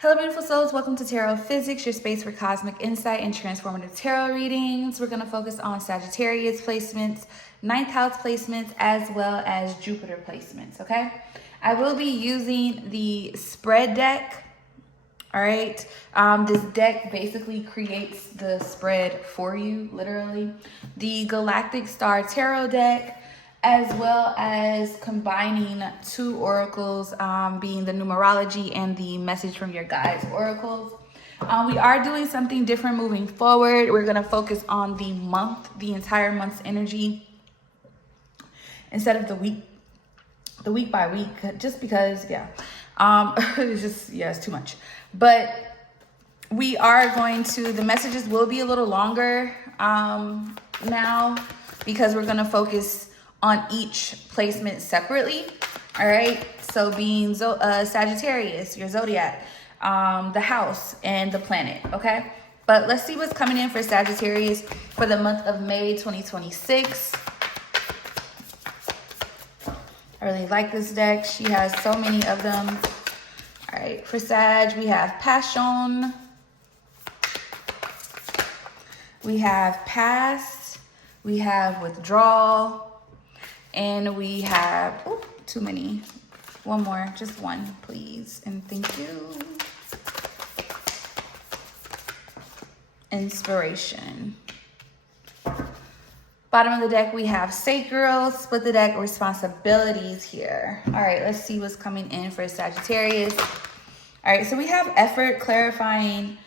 Hello, beautiful souls. Welcome to Tarophysics, your space for cosmic insight and transformative tarot readings. We're going to focus on Sagittarius placements, ninth house placements, as well as Jupiter placements, okay? I will be using the spread deck, all right? This deck basically creates the spread for you, literally. The Galactic Star Tarot deck, as well as combining two oracles, being the numerology and the message from your guides oracles. We are doing something different moving forward. We're going to focus on the month, the entire month's energy, instead of the week by week, just because, it's too much. But we are going to, the messages will be a little longer now, because we're going to focus on each placement separately. All right, so being Sagittarius, your zodiac, the house, and the planet. Okay, but let's see what's coming in for Sagittarius for the month of May 2026. I really like this deck. She has so many of them. All right, for Sag, we have passion, we have past, we have withdrawal, and we have, too many. One more, just one, please. And thank you. Inspiration. Bottom of the deck, we have sacral. Split the deck, responsibilities here. All right, let's see what's coming in for Sagittarius. All right, so we have effort, clarifying,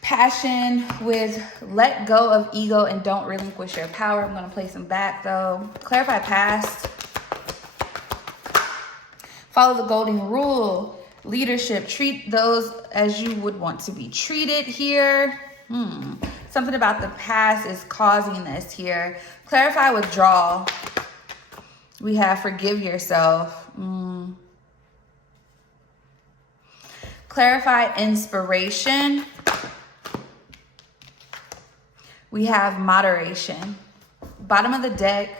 passion with let go of ego and don't relinquish your power. I'm going to place them back though. Clarify past. Follow the golden rule. Leadership. Treat those as you would want to be treated here. Something about the past is causing this here. Clarify withdrawal. We have forgive yourself. Clarify inspiration. We have moderation. Bottom of the deck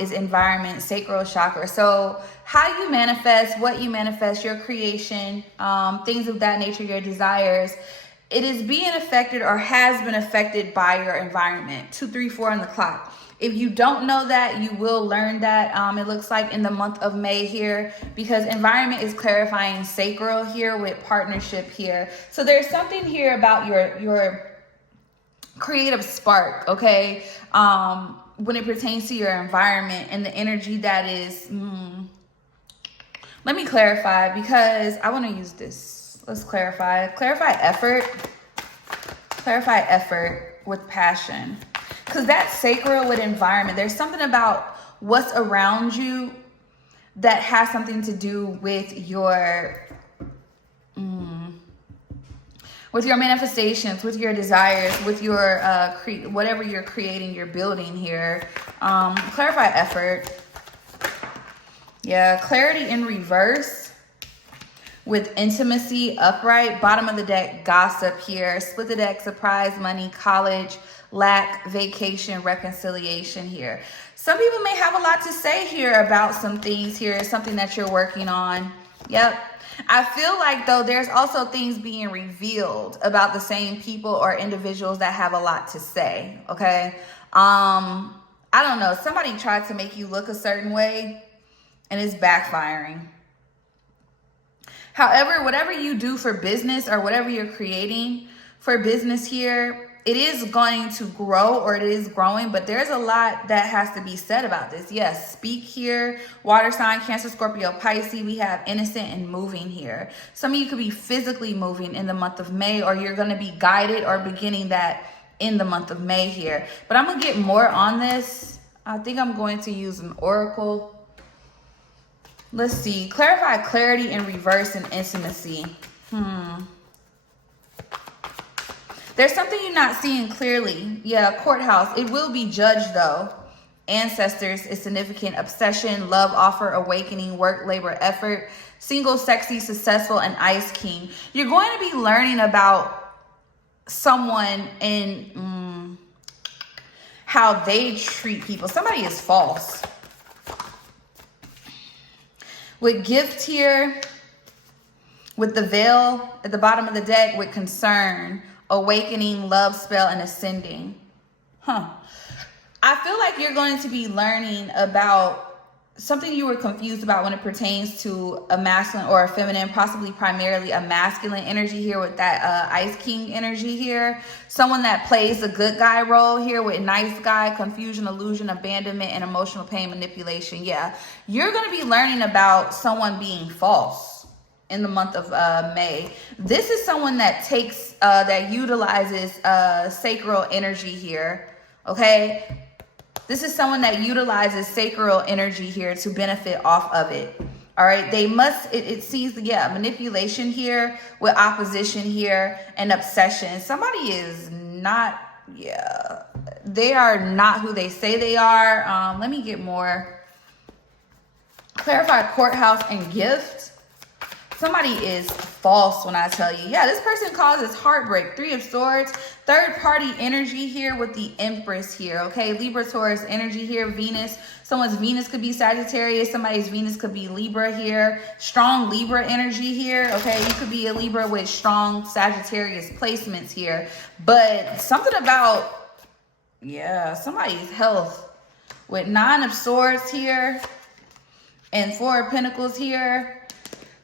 is environment, sacral chakra. So how you manifest, what you manifest, your creation, things of that nature, your desires, it is being affected or has been affected by your environment. 2, 3, 4 on the clock. If you don't know that, you will learn that. It looks like in the month of May here, because environment is clarifying sacral here with partnership here. So there's something here about your creative spark, okay, when it pertains to your environment and the energy that is, let me clarify, because I want to use this. Let's clarify effort with passion, because that's sacral with environment. There's something about what's around you that has something to do with your manifestations, with your desires, with your whatever you're creating, you're building here. Clarify effort. Yeah, clarity in reverse with intimacy upright. Bottom of the deck, gossip here. Split the deck, surprise, money, college, lack, vacation, reconciliation here. Some people may have a lot to say here about some things here, something that you're working on. Yep. I feel like, though, there's also things being revealed about the same people or individuals that have a lot to say, okay? I don't know. Somebody tried to make you look a certain way, and it's backfiring. However, whatever you do for business or whatever you're creating for business here, it is going to grow, or it is growing, but there's a lot that has to be said about this. Yes, speak here. Water sign, Cancer, Scorpio, Pisces. We have innocent and moving here. Some of you could be physically moving in the month of May, or you're going to be guided or beginning that in the month of May here. But I'm going to get more on this. I think I'm going to use an oracle. Let's see. Clarify clarity in reverse and intimacy. There's something you're not seeing clearly. Yeah, courthouse. It will be judged, though. Ancestors is significant. Obsession, love offer, awakening, work, labor, effort. Single, sexy, successful, and ice king. You're going to be learning about someone and how they treat people. Somebody is false. With gift here, with the veil at the bottom of the deck with concern, awakening, love spell, and ascending. I feel like you're going to be learning about something you were confused about when it pertains to a masculine or a feminine, possibly primarily a masculine energy here with that Ice King energy here. Someone that plays a good guy role here with nice guy, confusion, illusion, abandonment, and emotional pain manipulation. Yeah, you're going to be learning about someone being false in the month of May. This is someone that takes, that utilizes sacral energy here, okay? This is someone that utilizes sacral energy here to benefit off of it. All right. They must, it sees, yeah, manipulation here with opposition here and obsession. Somebody is not, yeah, they are not who they say they are. Let me get more. Clarify courthouse and gift. Somebody is false when I tell you. Yeah, this person causes heartbreak. 3 of Swords. Third party energy here with the Empress here. Okay, Libra, Taurus energy here. Venus. Someone's Venus could be Sagittarius. Somebody's Venus could be Libra here. Strong Libra energy here. Okay, you could be a Libra with strong Sagittarius placements here. But something about, yeah, somebody's health. With 9 of Swords here. And 4 of Pentacles here.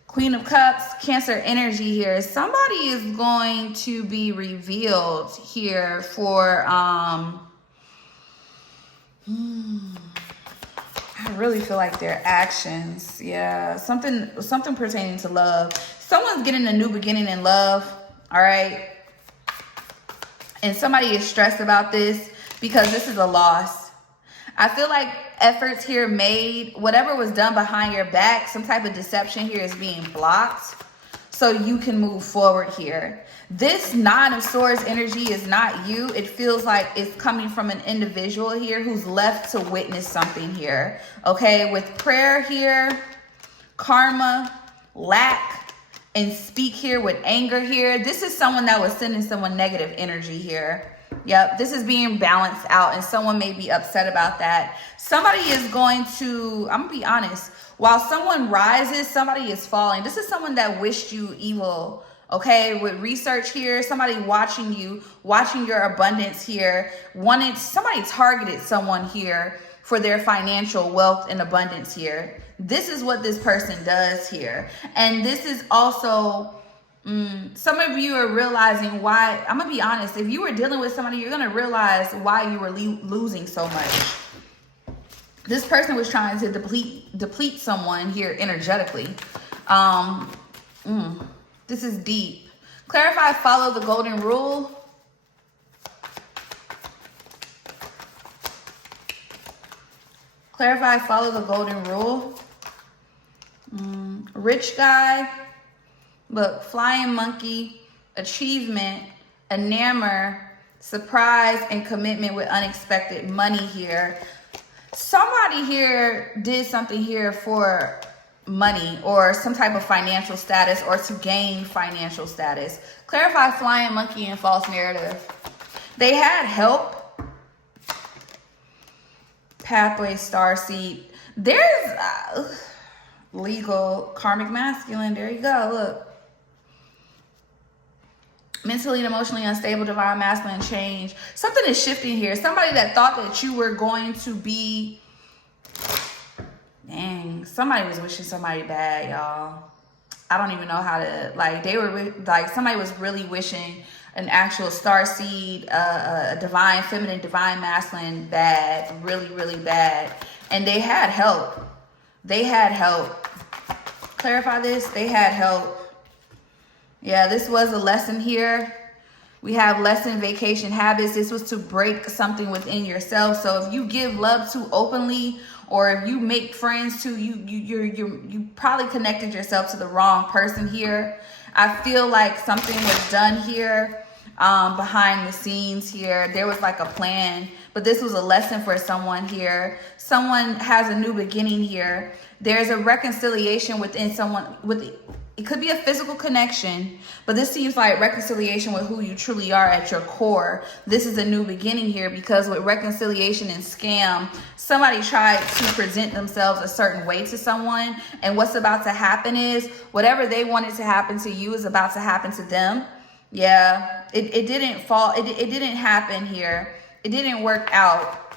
Queen of Cups, Cancer energy here. Somebody is going to be revealed here for, I really feel like their actions. Yeah, something pertaining to love. Someone's getting a new beginning in love, all right? And somebody is stressed about this because this is a loss. I feel like efforts here made, whatever was done behind your back, some type of deception here is being blocked so you can move forward here. This 9 of Swords energy is not you. It feels like it's coming from an individual here who's left to witness something here. Okay, with prayer here, karma, lack, and speak here with anger here. This is someone that was sending someone negative energy here. Yep, this is being balanced out and someone may be upset about that. Somebody is going to, I'm going to be honest, while someone rises, somebody is falling. This is someone that wished you evil, okay? With research here, somebody watching you, watching your abundance here, somebody targeted someone here for their financial wealth and abundance here. This is what this person does here. And this is also... some of you are realizing why. I'm gonna be honest, if you were dealing with somebody, you're gonna realize why you were losing so much. This person was trying to deplete someone here energetically. This is deep. Clarify, follow the golden rule. Clarify, follow the golden rule. Rich guy. Look, flying monkey, achievement, enamor, surprise, and commitment with unexpected money here. Somebody here did something here for money or some type of financial status or to gain financial status. Clarify flying monkey and false narrative. They had help. Pathway, starseed. There's legal, karmic masculine. There you go. Look. Mentally and emotionally unstable, divine masculine change. Something is shifting here. Somebody that thought that you were going to be... Dang, somebody was wishing somebody bad, y'all. I don't even know how to... Like, they were... Like, somebody was really wishing an actual starseed, a divine feminine, divine masculine bad. Really, really bad. And they had help. They had help. Clarify this. They had help. Yeah, this was a lesson here. We have lesson, vacation habits. This was to break something within yourself. So if you give love too openly, or if you make friends too, you probably connected yourself to the wrong person here. I feel like something was done here behind the scenes here. There was like a plan, but this was a lesson for someone here. Someone has a new beginning here. There's a reconciliation within someone it could be a physical connection, but this seems like reconciliation with who you truly are at your core. This is a new beginning here, because with reconciliation and scam, somebody tried to present themselves a certain way to someone, and what's about to happen is whatever they wanted to happen to you is about to happen to them. Yeah, it didn't fall. It didn't happen here. It didn't work out.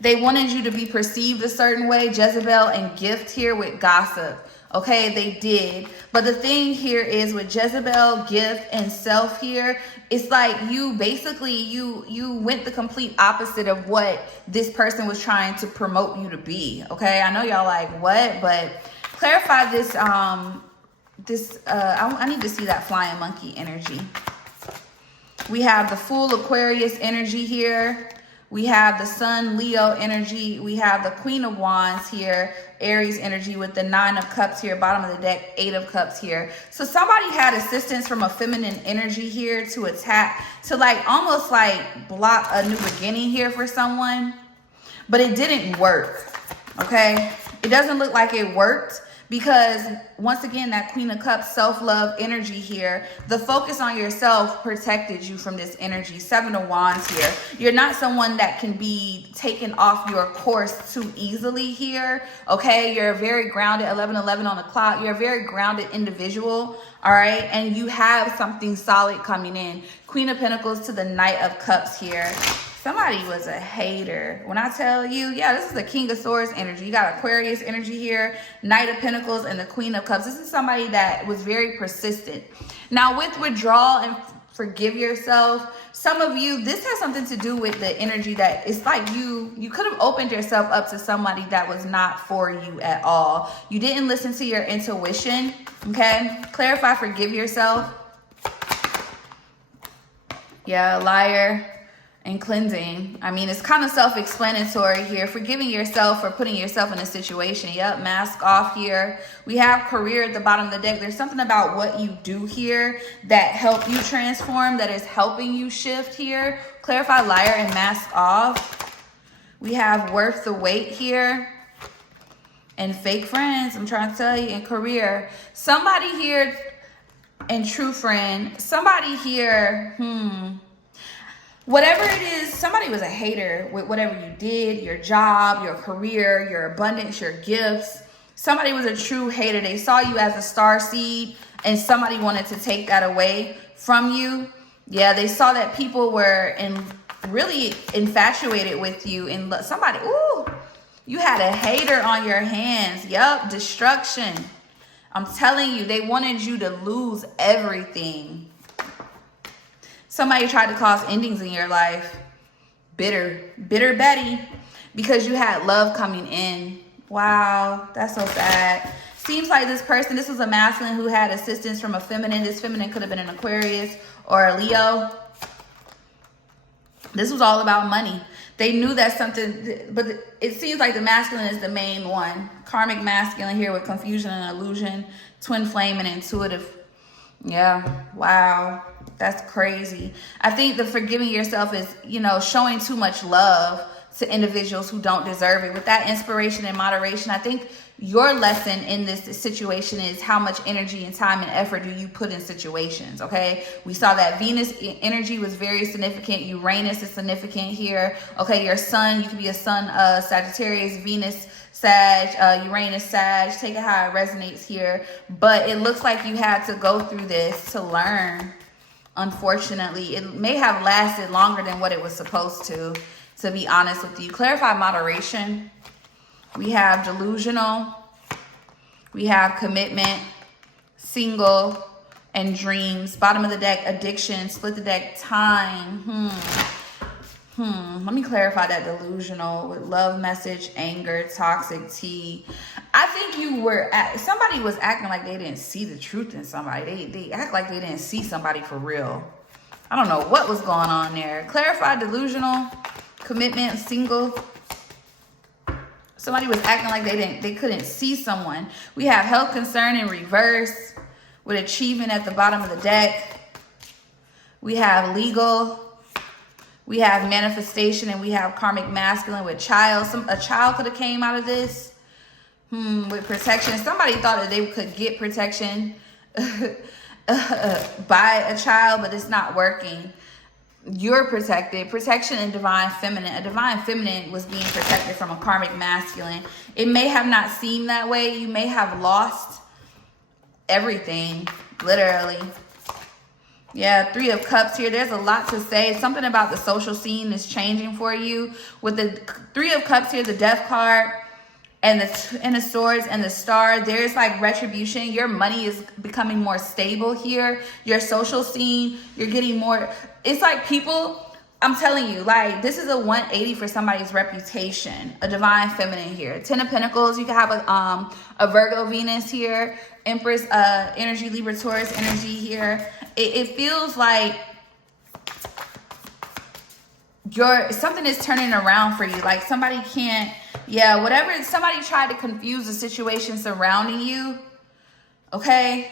They wanted you to be perceived a certain way, Jezebel and Gift here with gossip. Okay, they did. But the thing here is with Jezebel, Gift, and Self here, it's like you basically, you went the complete opposite of what this person was trying to promote you to be. Okay, I know y'all like, what? But clarify this, I need to see that flying monkey energy. We have the Fool Aquarius energy here. We have the Sun Leo energy. We have the Queen of Wands here, Aries energy with the 9 of Cups here, bottom of the deck, 8 of Cups here. So somebody had assistance from a feminine energy here to attack, to like almost like block a new beginning here for someone, but it didn't work. Okay, it doesn't look like it worked, because once again, that Queen of Cups, self-love energy here, the focus on yourself protected you from this energy. 7 of Wands here. You're not someone that can be taken off your course too easily here. Okay, you're very grounded. 11:11 on the clock. You're a very grounded individual. All right, and you have something solid coming in. Queen of Pentacles to the Knight of Cups here. Somebody was a hater. When I tell you, yeah, this is the King of Swords energy. You got Aquarius energy here, Knight of Pentacles, and the Queen of Cups. This is somebody that was very persistent. Now, with withdrawal and forgive yourself, some of you, this has something to do with the energy that it's like you could have opened yourself up to somebody that was not for you at all. You didn't listen to your intuition, okay? Clarify, forgive yourself. Yeah, liar. And cleansing. I mean, it's kind of self-explanatory here. Forgiving yourself for putting yourself in a situation. Yep, mask off here. We have career at the bottom of the deck. There's something about what you do here that help you transform, that is helping you shift here. Clarify, liar, and mask off. We have worth the wait here. And fake friends, I'm trying to tell you, in career. Somebody here, and true friend. Somebody here, whatever it is, somebody was a hater with whatever you did, your job, your career, your abundance, your gifts. Somebody was a true hater. They saw you as a star seed and somebody wanted to take that away from you. Yeah, they saw that people were really infatuated with you, and somebody, ooh, you had a hater on your hands. Yup, destruction. I'm telling you, they wanted you to lose everything. Somebody tried to cause endings in your life. Bitter Betty, because you had love coming in. Wow, that's so sad. Seems like this person, this was a masculine who had assistance from a feminine. This feminine could have been an Aquarius or a Leo. This was all about money. They knew that something, but it seems like the masculine is the main one. Karmic masculine here with confusion and illusion, twin flame and intuitive. Yeah, wow. That's crazy. I think the forgiving yourself is, showing too much love to individuals who don't deserve it. With that inspiration and moderation, I think your lesson in this situation is how much energy and time and effort do you put in situations, okay? We saw that Venus energy was very significant. Uranus is significant here. Okay, your sun, you could be a sun, Sagittarius, Venus, Sag, Uranus, Sag. Take it how it resonates here. But it looks like you had to go through this to learn. Unfortunately, it may have lasted longer than what it was supposed to be honest with you. Clarify moderation. We have delusional. We have commitment, single, and dreams. Bottom of the deck, addiction. Split the deck, time. Let me clarify that delusional with love message, anger, toxic tea. I think somebody was acting like they didn't see the truth in somebody. They act like they didn't see somebody for real. I don't know what was going on there. Clarify delusional, commitment, single. Somebody was acting like they couldn't see someone. We have health concern in reverse with achievement at the bottom of the deck. We have legal. We have manifestation, and we have karmic masculine with child. A child could have came out of this. With protection, somebody thought that they could get protection by a child, but it's not working. You're protected. Protection and divine feminine. A divine feminine was being protected from a karmic masculine. It may have not seemed that way. You may have lost everything, literally. Yeah, Three of Cups here. There's a lot to say. Something about the social scene is changing for you. With the Three of Cups here, the Death card, and the Swords and the Star, there's like retribution. Your money is becoming more stable here. Your social scene, you're getting more. It's like people, I'm telling you, like this is a 180 for somebody's reputation. A divine feminine here. 10 of Pentacles. You can have a Virgo Venus here. Empress energy, Libra Taurus energy here. It feels like something is turning around for you. Like somebody can't. Yeah, whatever, somebody tried to confuse the situation surrounding you, okay?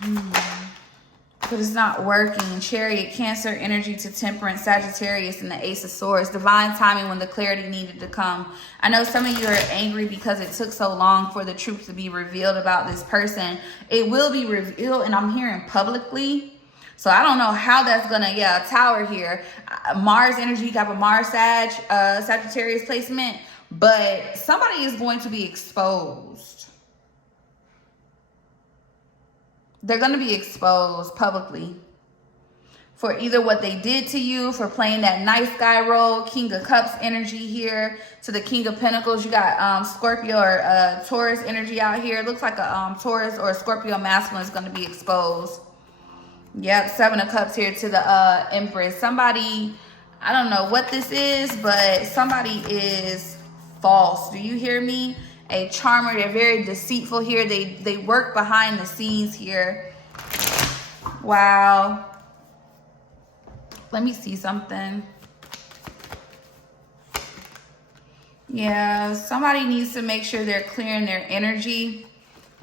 But it's not working. Chariot, Cancer energy to Temperance, Sagittarius, and the Ace of Swords. Divine timing when the clarity needed to come. I know some of you are angry because it took so long for the truth to be revealed about this person. It will be revealed, and I'm hearing publicly. So I don't know how that's gonna, yeah, a Tower here. Mars energy, you got a Mars Sagittarius placement, but somebody is going to be exposed. They're gonna be exposed publicly for either what they did to you, for playing that nice guy role. King of Cups energy here to the King of Pentacles. You got Scorpio or Taurus energy out here. It looks like a Taurus or a Scorpio masculine is gonna be exposed. Yep, Seven of Cups here to the Empress. Somebody, I don't know what this is, but somebody is false. Do you hear me? A charmer. They're very deceitful here. They work behind the scenes here. Wow. Let me see something. Yeah, somebody needs to make sure they're clearing their energy.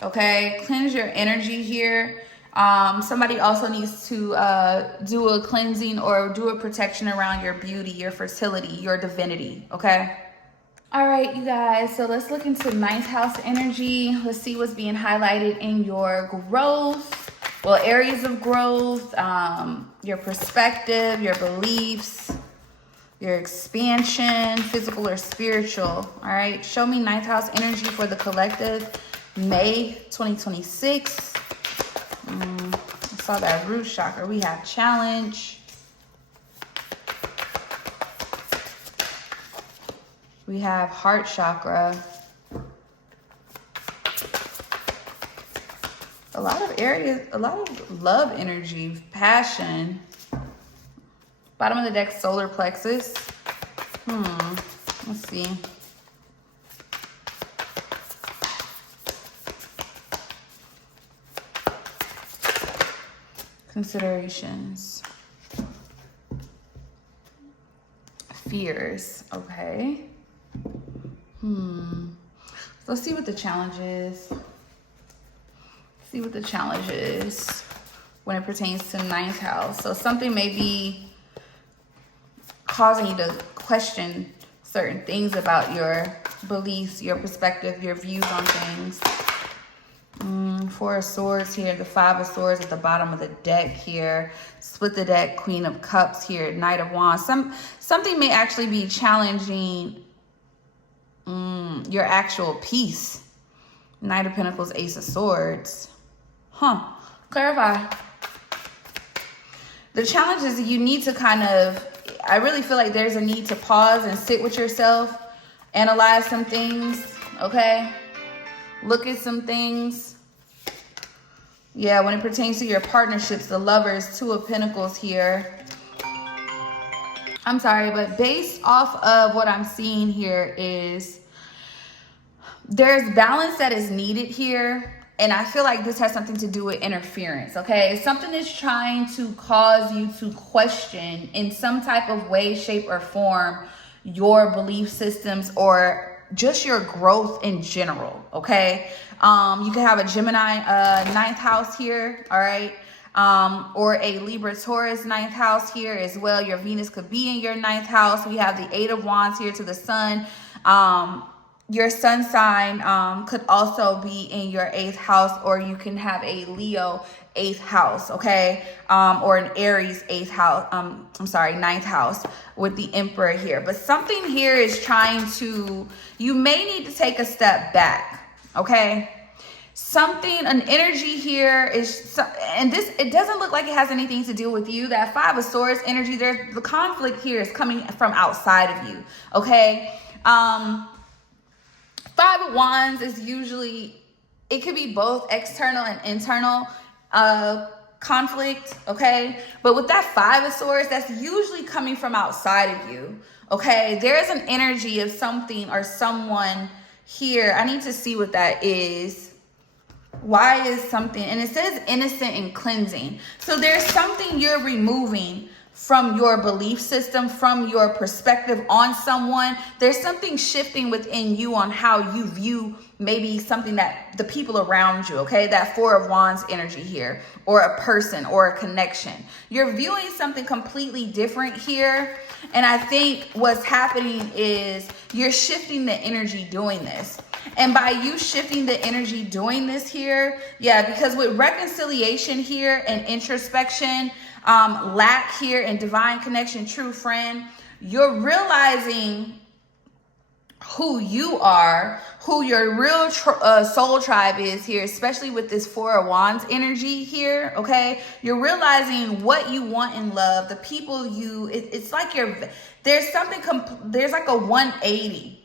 Okay, cleanse your energy here. Somebody also needs to do a cleansing or do a protection around your beauty, your fertility, your divinity, okay? All right, you guys, so let's look into ninth house energy. Let's see what's being highlighted in your growth. Well, areas of growth, your perspective, your beliefs, your expansion, physical or spiritual. All right, show me ninth house energy for the collective, May 2026. I saw that root chakra. We have challenge. We have heart chakra. A lot of areas, a lot of love energy, passion. Bottom of the deck, solar plexus. Let's see. Considerations. Fears. Okay. Let's see what the challenge is. See what the challenge is when it pertains to ninth house. So something may be causing you to question certain things about your beliefs, your perspective, your views on things. Four of Swords here, the Five of Swords at the bottom of the deck here. Split the deck, Queen of Cups here, Knight of Wands. Something may actually be challenging your actual peace. Knight of Pentacles, Ace of Swords. Clarify. The challenge is you need to kind of, I really feel like there's a need to pause and sit with yourself, analyze some things, okay? Look at some things. Yeah, when it pertains to your partnerships, the Lovers, Two of Pentacles here. I'm sorry, but based off of what I'm seeing here is there's balance that is needed here. And I feel like this has something to do with interference, okay? Something is trying to cause you to question in some type of way, shape, or form your belief systems or just your growth in general, okay? You can have a Gemini ninth house here, all right? Or a Libra Taurus ninth house here as well. Your Venus could be in your ninth house. We have the Eight of Wands here to the Sun. your sun sign could also be in your 8th house, or you can have a Leo 8th house, okay? Or an Aries 8th house, I'm sorry, 9th house with the Emperor here. But something here is trying to, you may need to take a step back, okay? An energy here is, and this, it doesn't look like it has anything to do with you. That 5 of Swords energy, the conflict here is coming from outside of you, okay? 5 of Wands is usually, it could be both external and internal conflict, okay? But with that 5 of Swords, that's usually coming from outside of you, okay? There is an energy of something or someone here. I need to see what that is. Why is something, and it says innocent and cleansing. So there's something you're removing from your belief system, from your perspective on someone. There's something shifting within you on how you view maybe something that the people around you, okay? That 4 of Wands energy here, or a person or a connection. You're viewing something completely different here. And I think what's happening is you're shifting the energy doing this. And by you shifting the energy doing this here, yeah, because with reconciliation here and introspection, lack here and divine connection, true friend, you're realizing who you are, who your real soul tribe is here, especially with this 4 of Wands energy here, okay? You're realizing what you want in love, the people it's like there's like a 180.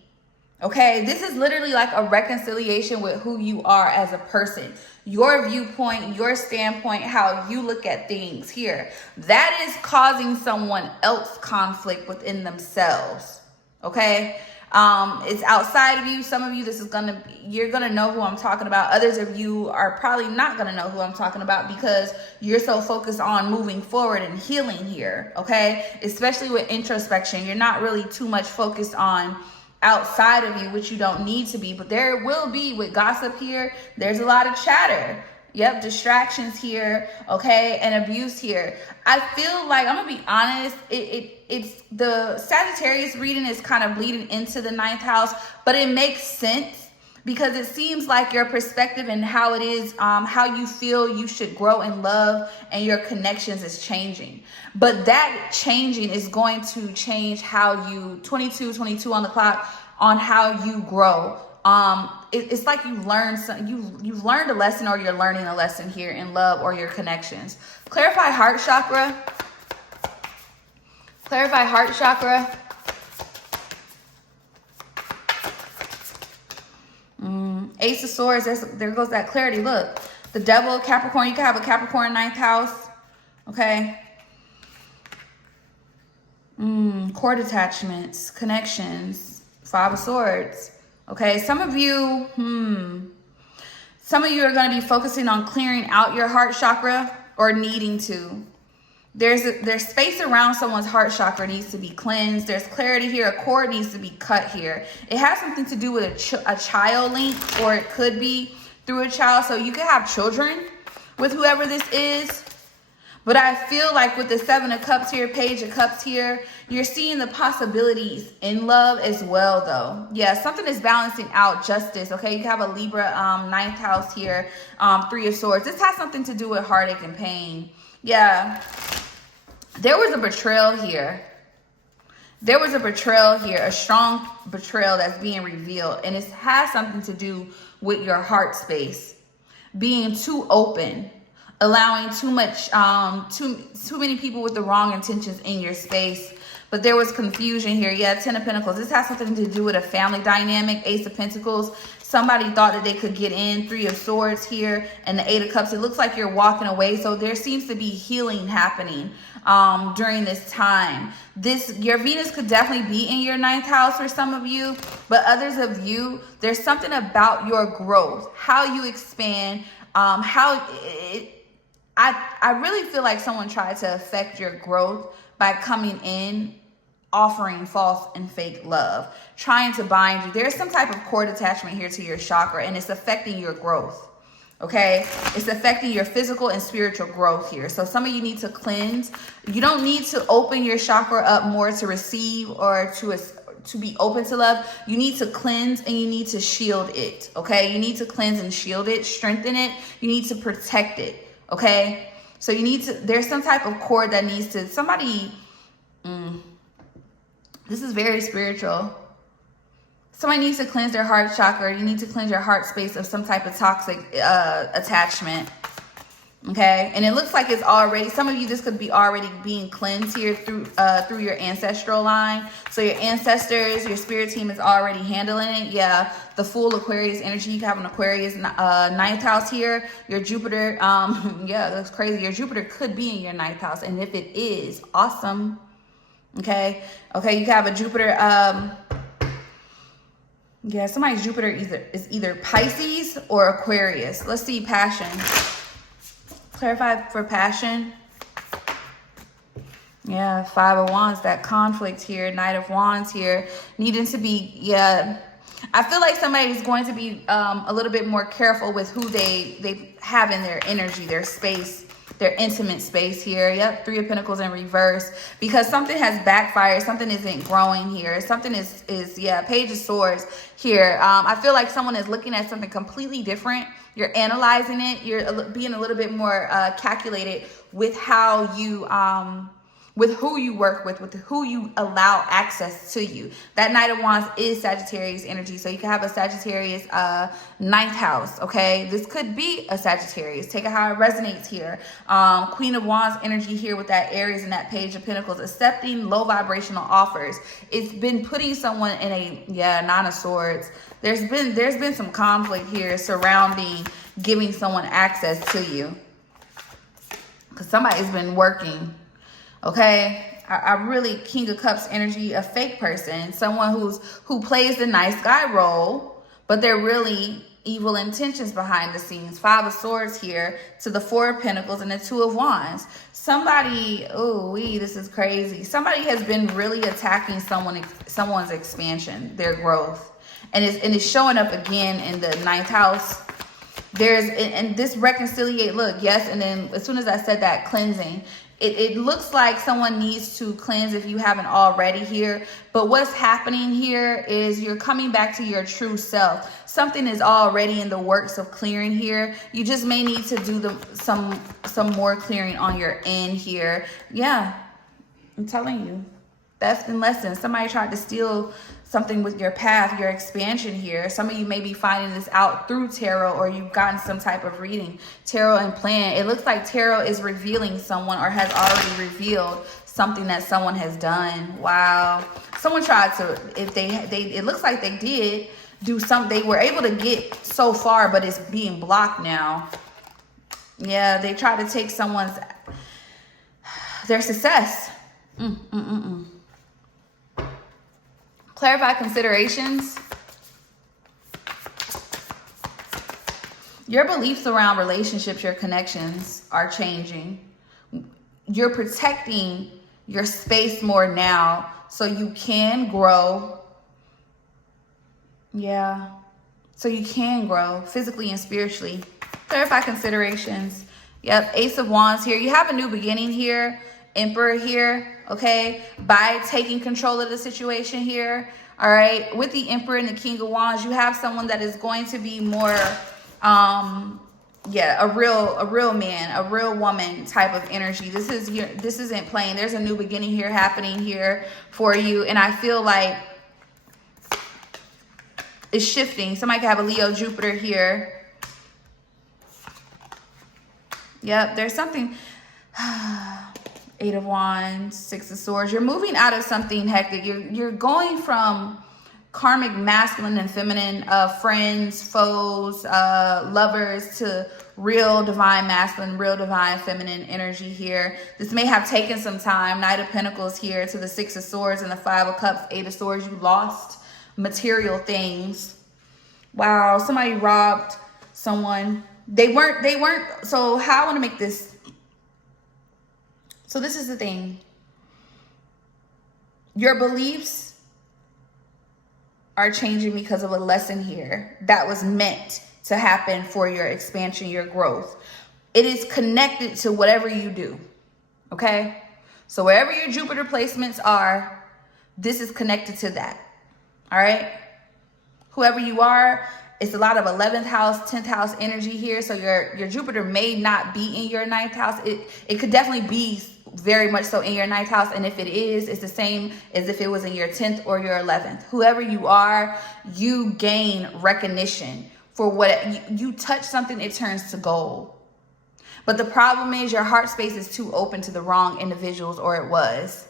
Okay, this is literally like a reconciliation with who you are as a person. Your viewpoint, your standpoint, how you look at things here. That is causing someone else conflict within themselves. Okay, it's outside of you. Some of you, you're gonna know who I'm talking about. Others of you are probably not gonna know who I'm talking about because you're so focused on moving forward and healing here. Okay, especially with introspection, you're not really too much focused on outside of you, which you don't need to be. But there will be, with gossip here, there's a lot of chatter. Yep, distractions here, okay, and abuse here. I feel like, I'm gonna be honest, it's the Sagittarius reading is kind of bleeding into the 9th house, but it makes sense because it seems like your perspective and how it is, how you feel you should grow in love and your connections is changing. But that changing is going to change how you, 22 on the clock, on how you grow. It's like you've learned you've learned a lesson, or you're learning a lesson here in love or your connections. Clarify heart chakra. Clarify heart chakra. Ace of Swords, there goes that clarity. Look, the Devil, Capricorn, you can have a Capricorn 9th house. Okay. Cord attachments, connections, 5 of Swords. Okay, some of you are going to be focusing on clearing out your heart chakra, or needing to. There's space around someone's heart chakra needs to be cleansed. There's clarity here. A cord needs to be cut here. It has something to do with a child link, or it could be through a child. So you could have children with whoever this is. But I feel like with the 7 of Cups here, Page of Cups here, you're seeing the possibilities in love as well, though. Yeah, something is balancing out justice, okay? You have a Libra 9th house here, 3 of Swords. This has something to do with heartache and pain. Yeah. There was a betrayal here. There was a betrayal here, a strong betrayal that's being revealed. And it has something to do with your heart space. Being too open. Allowing too much, too many people with the wrong intentions in your space. But there was confusion here. Yeah, 10 of Pentacles. This has something to do with a family dynamic. Ace of Pentacles. Somebody thought that they could get in. 3 of Swords here. And the 8 of Cups. It looks like you're walking away. So there seems to be healing happening during this time. Your Venus could definitely be in your 9th house for some of you. But others of you, there's something about your growth. How you expand. I really feel like someone tried to affect your growth by coming in, offering false and fake love, trying to bind you. There's some type of cord attachment here to your chakra, and it's affecting your growth, okay? It's affecting your physical and spiritual growth here. So some of you need to cleanse. You don't need to open your chakra up more to receive or to be open to love, you need to cleanse and you need to shield it, okay? You need to cleanse and shield it, strengthen it. You need to protect it, okay? So you need to, there's some type of cord that needs to, this is very spiritual. Somebody needs to cleanse their heart chakra. You need to cleanse your heart space of some type of toxic attachment. Okay, and it looks like it's already, some of you, this could be already being cleansed here through your ancestral line. So your ancestors, your spirit team is already handling it. Yeah, the full Aquarius energy. You have an Aquarius ninth house here. Your Jupiter, yeah, that's crazy. Your Jupiter could be in your ninth house, and if it is, awesome. Okay, you have a Jupiter. Yeah, somebody's Jupiter is either Pisces or Aquarius. Let's see, passion. Clarify for passion. Yeah, Five of Wands, that conflict here. Knight of Wands here. Needing to be, yeah. I feel like somebody is going to be a little bit more careful with who they have in their energy, their space, their intimate space here. Yep, Three of Pentacles in reverse. Because something has backfired. Something isn't growing here. Something is yeah, Page of Swords here. I feel like someone is looking at something completely different. You're analyzing it. You're being a little bit more calculated with how you, with who you work with who you allow access to you. That Knight of Wands is Sagittarius energy. So you can have a Sagittarius ninth house, okay? This could be a Sagittarius. Take it how it resonates here. Queen of Wands energy here with that Aries and that Page of Pentacles. Accepting low vibrational offers. It's been putting someone in a, yeah, Nine of Swords. There's been some conflict here surrounding giving someone access to you. Because somebody's been working. Okay, I really, King of Cups energy, a fake person, someone who plays the nice guy role, but they're really evil intentions behind the scenes. Five of Swords here to the Four of Pentacles and the Two of Wands. Somebody, this is crazy. Somebody has been really attacking someone's expansion, their growth, and it's showing up again in the ninth house. And this reconciliate, look, yes, and then as soon as I said that, cleansing. It looks like someone needs to cleanse if you haven't already here. But what's happening here is you're coming back to your true self. Something is already in the works of clearing here. You just may need to do some more clearing on your end here. Yeah, I'm telling you. Theft and lessons. Somebody tried to steal something with your path, your expansion here. Some of you may be finding this out through tarot, or you've gotten some type of reading. Tarot and plan. It looks like tarot is revealing someone, or has already revealed something that someone has done. Wow. Someone tried to, it looks like they did do something. They were able to get so far, but it's being blocked now. Yeah, they tried to take their success. Clarify considerations. Your beliefs around relationships, your connections are changing. You're protecting your space more now so you can grow. Yeah. So you can grow physically and spiritually. Clarify considerations. Yep. Ace of Wands here. You have a new beginning here. Emperor here, okay, by taking control of the situation here. All right, with the Emperor and the King of Wands, you have someone that is going to be more yeah, a real man, a real woman type of energy. This isn't plain. There's a new beginning here happening here for you, and I feel like it's shifting. Somebody could have a Leo Jupiter here. Yep, there's something. Eight of Wands, Six of Swords. You're moving out of something hectic. You're going from karmic masculine and feminine, friends, foes, lovers, to real divine masculine, real divine feminine energy here. This may have taken some time. Knight of Pentacles here to the Six of Swords and the Five of Cups, Eight of Swords. You lost material things. Wow, somebody robbed someone. They weren't. So how I want to make this. So this is the thing. Your beliefs are changing because of a lesson here that was meant to happen for your expansion, your growth. It is connected to whatever you do, okay? So wherever your Jupiter placements are, this is connected to that. all right? Whoever you are, it's a lot of 11th house, 10th house energy here. So your Jupiter may not be in your 9th house. It could definitely be very much so in your 9th house. And if it is, it's the same as if it was in your 10th or your 11th. Whoever you are, you gain recognition for what you touch something, it turns to gold. But the problem is your heart space is too open to the wrong individuals, or it was.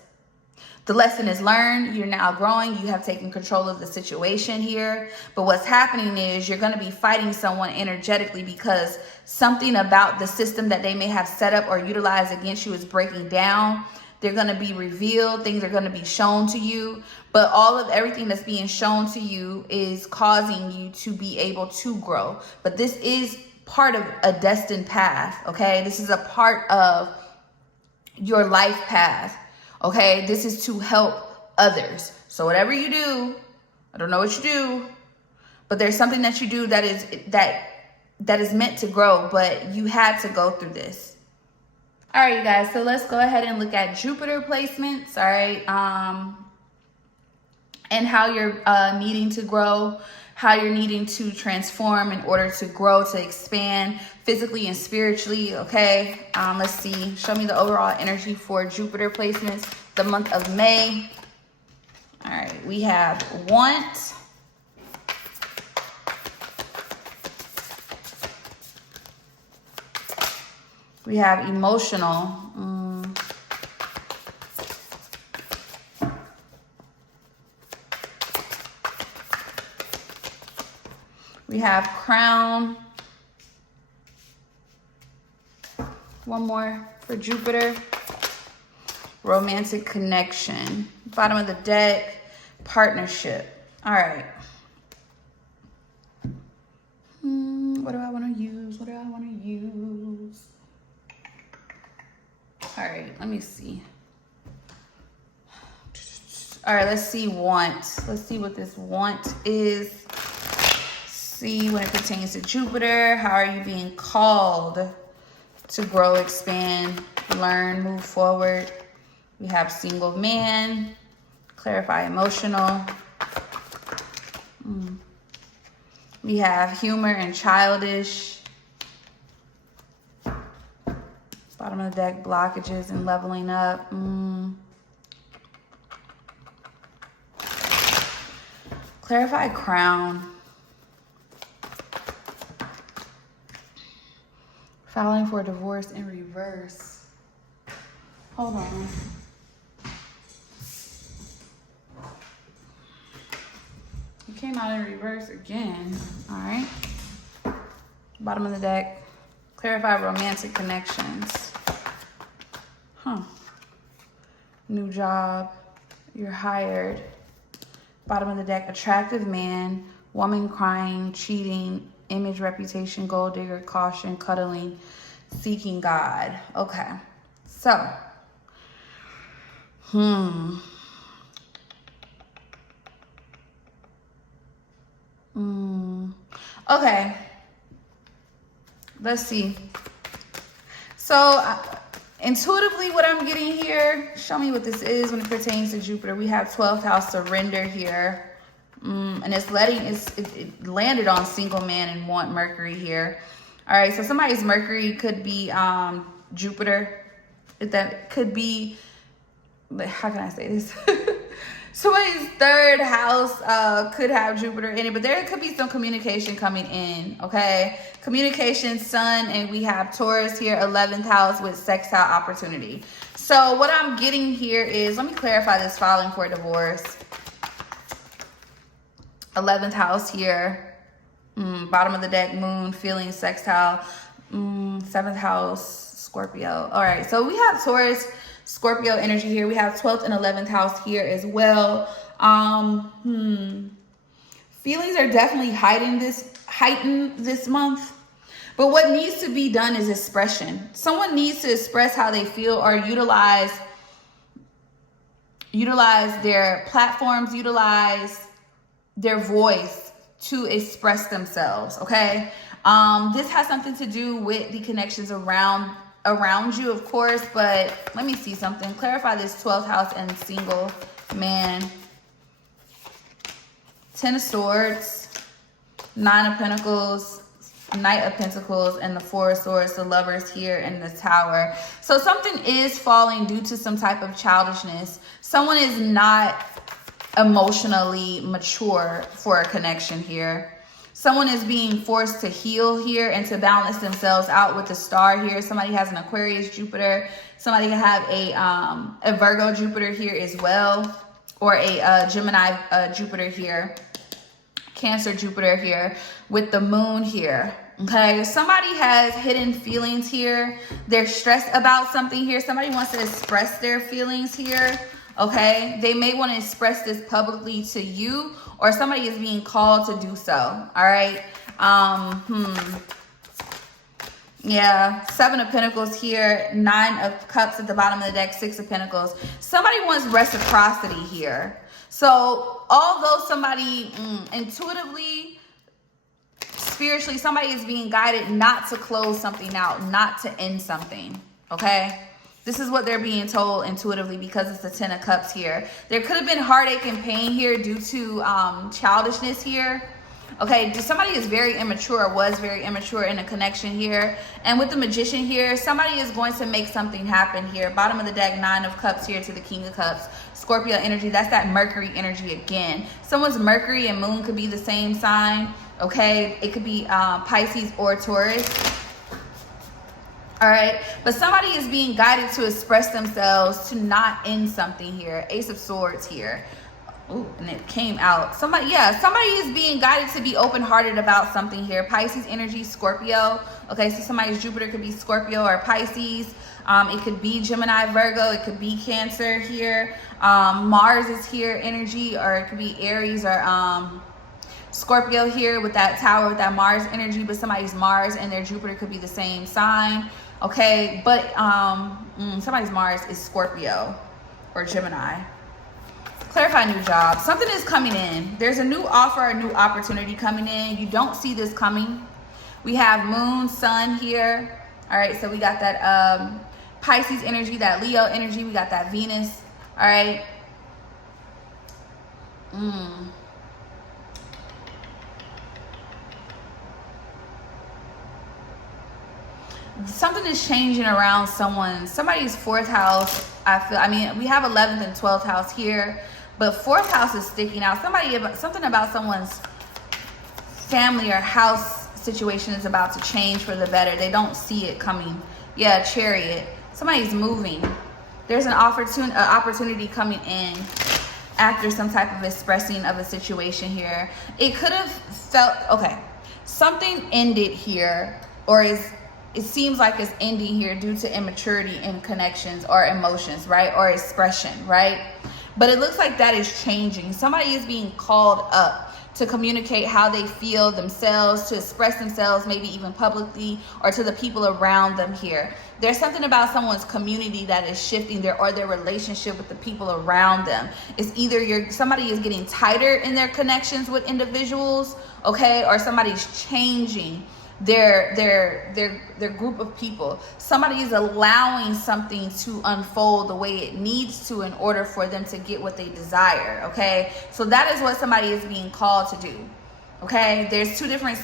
The lesson is learned. You're now growing. You have taken control of the situation here. But what's happening is you're going to be fighting someone energetically because something about the system that they may have set up or utilized against you is breaking down. They're going to be revealed. Things are going to be shown to you. But everything that's being shown to you is causing you to be able to grow. But this is part of a destined path, okay? This is a part of your life path. Okay, this is to help others. So whatever you do, I don't know what you do, but there's something that you do that is meant to grow, but you had to go through this. All right, you guys, so let's go ahead and look at Jupiter placements, all right? And how you're needing to grow, how you're needing to transform in order to grow, to expand physically and spiritually, okay? Let's see. Show me the overall energy for Jupiter placements, the month of May. All right, we have want. We have emotional. We have crown. One more for Jupiter. Romantic connection. Bottom of the deck, partnership. All right. What do I want to use? What do I want to use? All right, let me see. All right, let's see want. Let's see what this want is. See when it pertains to Jupiter. How are you being called to grow, expand, learn, move forward? We have single man, clarify emotional. We have humor and childish. Bottom of the deck, blockages and leveling up. Clarify crown. Filing for divorce in reverse. Hold on. It came out in reverse again. All right. Bottom of the deck. Clarify romantic connections. New job. You're hired. Bottom of the deck. Attractive man. Woman crying. Cheating. Image, reputation, gold digger, caution, cuddling, seeking God. Okay. So. Okay. Let's see. So, intuitively, what I'm getting here, show me what this is when it pertains to Jupiter. We have 12th house surrender here. And it landed on single man and want Mercury here. All right, so somebody's Mercury could be Jupiter. That could be, how can I say this? Somebody's third house could have Jupiter in it, but there could be some communication coming in, okay? Communication, sun, and we have Taurus here, 11th house with sextile opportunity. So what I'm getting here is, let me clarify this, filing for divorce. 11th house here. Bottom of the deck, moon, feeling, sextile. 7th house, Scorpio. All right, so we have Taurus, Scorpio energy here. We have 12th and 11th house here as well. Feelings are definitely heightened this month. But what needs to be done is expression. Someone needs to express how they feel or utilize their platforms, utilize their voice to express themselves, okay? This has something to do with the connections around you, of course, but let me see something. Clarify this 12th house and single man. Ten of Swords, Nine of Pentacles, Knight of Pentacles, and the Four of Swords, the Lovers here in the Tower. So something is falling due to some type of childishness. Someone is not emotionally mature for a connection here. Someone is being forced to heal here and to balance themselves out with the Star here. Somebody has an Aquarius Jupiter. Somebody can have a Virgo Jupiter here as well, or a Gemini Jupiter here, Cancer Jupiter here, with the Moon here. Okay, somebody has hidden feelings here. They're stressed about something here. Somebody wants to express their feelings here. Okay, they may want to express this publicly to you, or somebody is being called to do so. All right. Yeah, Seven of Pentacles here, Nine of Cups at the bottom of the deck, Six of Pentacles. Somebody wants reciprocity here. So although somebody intuitively, spiritually, somebody is being guided not to close something out, not to end something. Okay, this is what they're being told intuitively, because it's the Ten of Cups here. There could have been heartache and pain here due to childishness here. Okay, somebody is very immature, was very immature in a connection here. And with the Magician here, somebody is going to make something happen here. Bottom of the deck, Nine of Cups here to the King of Cups. Scorpio energy, that's that Mercury energy again. Someone's Mercury and Moon could be the same sign. Okay, it could be Pisces or Taurus. All right, but somebody is being guided to express themselves, to not end something here. Ace of Swords here. Ooh, and it came out. Somebody is being guided to be open-hearted about something here. Pisces energy, Scorpio. Okay, so somebody's Jupiter could be Scorpio or Pisces. It could be Gemini, Virgo. It could be Cancer here. Mars is here, energy, or it could be Aries or Scorpio here with that Tower, with that Mars energy. But somebody's Mars and their Jupiter could be the same sign. Okay, but somebody's Mars is Scorpio or Gemini. Clarify new job. Something is coming in. There's a new offer, a new opportunity coming in. You don't see this coming. We have Moon, Sun here. All right, so we got that Pisces energy, that Leo energy. We got that Venus. All right. Something is changing around somebody's fourth house. I mean, we have 11th and 12th house here, but fourth house is sticking out. Something about someone's family or house situation is about to change for the better. They don't see it coming. Yeah, Chariot. Somebody's moving. There's an opportunity coming in after some type of expressing of a situation here. It could have felt, okay, something ended here, or it seems like it's ending here due to immaturity in connections or emotions, right? Or expression, right? But it looks like that is changing. Somebody is being called up to communicate how they feel themselves, to express themselves, maybe even publicly, or to the people around them here. There's something about someone's community that is shifting their relationship with the people around them. It's either somebody is getting tighter in their connections with individuals, okay, or somebody's changing their group of people. Somebody is allowing something to unfold the way it needs to in order for them to get what they desire. Okay, so that is what somebody is being called to do. Okay, there's two different,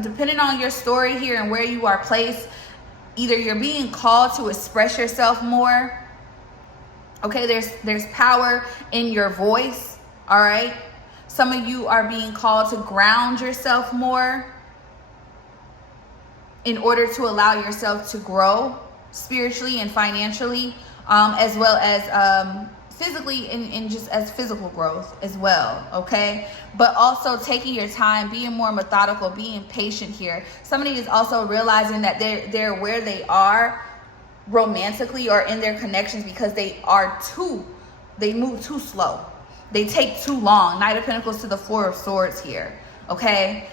depending on your story here and where you are placed. Either you're being called to express yourself more. Okay, there's power in your voice. All right, some of you are being called to ground yourself more in order to allow yourself to grow spiritually and financially, as well as physically and just as physical growth as well, okay? But also taking your time, being more methodical, being patient here. Somebody is also realizing that they're where they are romantically or in their connections because they move too slow. They take too long. Knight of Pentacles to the Four of Swords here, okay?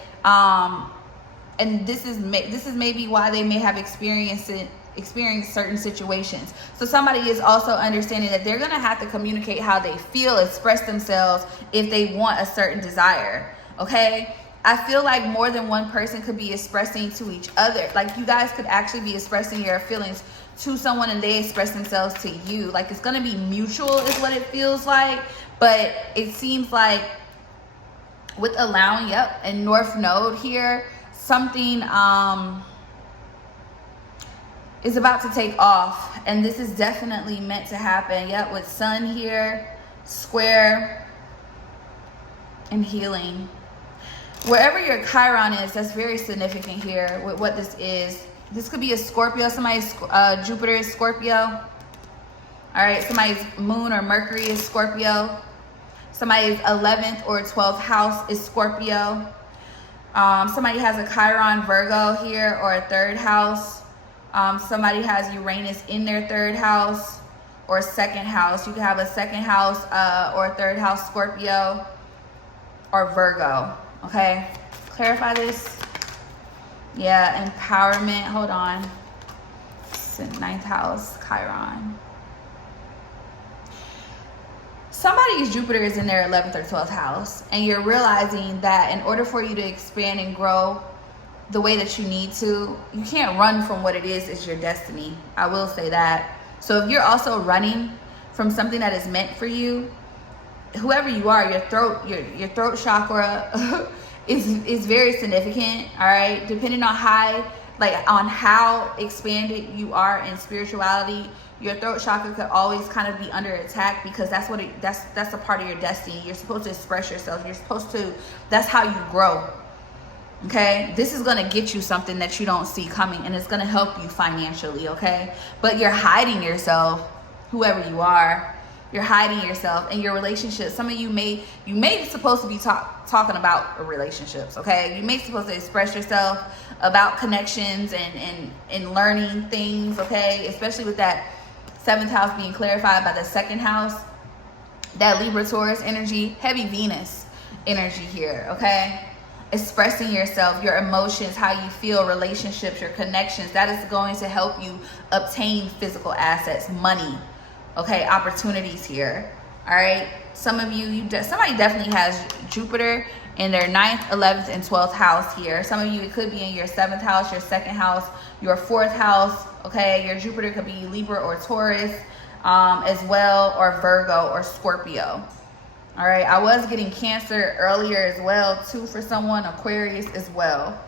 And this is maybe why they may have experienced certain situations. So somebody is also understanding that they're going to have to communicate how they feel, express themselves if they want a certain desire. Okay, I feel like more than one person could be expressing to each other. Like you guys could actually be expressing your feelings to someone and they express themselves to you. Like it's going to be mutual is what it feels like. But it seems like with allowing, yep, and North Node here, something is about to take off, and this is definitely meant to happen. Yep, with Sun here, square, and healing. Wherever your Chiron is, that's very significant here with what this is. This could be a Scorpio. Somebody's Jupiter is Scorpio. All right, somebody's moon or Mercury is Scorpio. Somebody's 11th or 12th house is Scorpio. Somebody has a Chiron Virgo here, or a 3rd house. Somebody has Uranus in their 3rd house or 2nd house. You can have a 2nd house or a 3rd house Scorpio or Virgo. Okay, clarify this. Yeah, empowerment. Hold on. It's in 9th house, Chiron. Somebody's Jupiter is in their 11th or 12th house, and you're realizing that in order for you to expand and grow the way that you need to, you can't run from what it is. It's your destiny. I will say that. So if you're also running from something that is meant for you, whoever you are, your throat chakra is very significant. All right, depending on how expanded you are in spirituality, your throat chakra could always kind of be under attack, because that's a part of your destiny. You're supposed to express yourself. That's how you grow. Okay, this is gonna get you something that you don't see coming, and it's gonna help you financially. Okay, but you're hiding yourself, whoever you are. You're hiding yourself in your relationships. Some of you may be supposed to be talking about relationships. Okay, you may be supposed to express yourself about connections and learning things. Okay, especially with that 7th house being clarified by the 2nd house, that Libra Taurus energy, heavy Venus energy here. Okay, expressing yourself, your emotions, how you feel, relationships, your connections. That is going to help you obtain physical assets, money. Okay, opportunities here. All right, some of you, somebody definitely has Jupiter in their 9th, 11th, and 12th house here. Some of you, it could be in your 7th house, your 2nd house, your 4th house. Okay, your Jupiter could be Libra or Taurus as well, or Virgo or Scorpio. All right, I was getting Cancer earlier as well too for someone, Aquarius as well.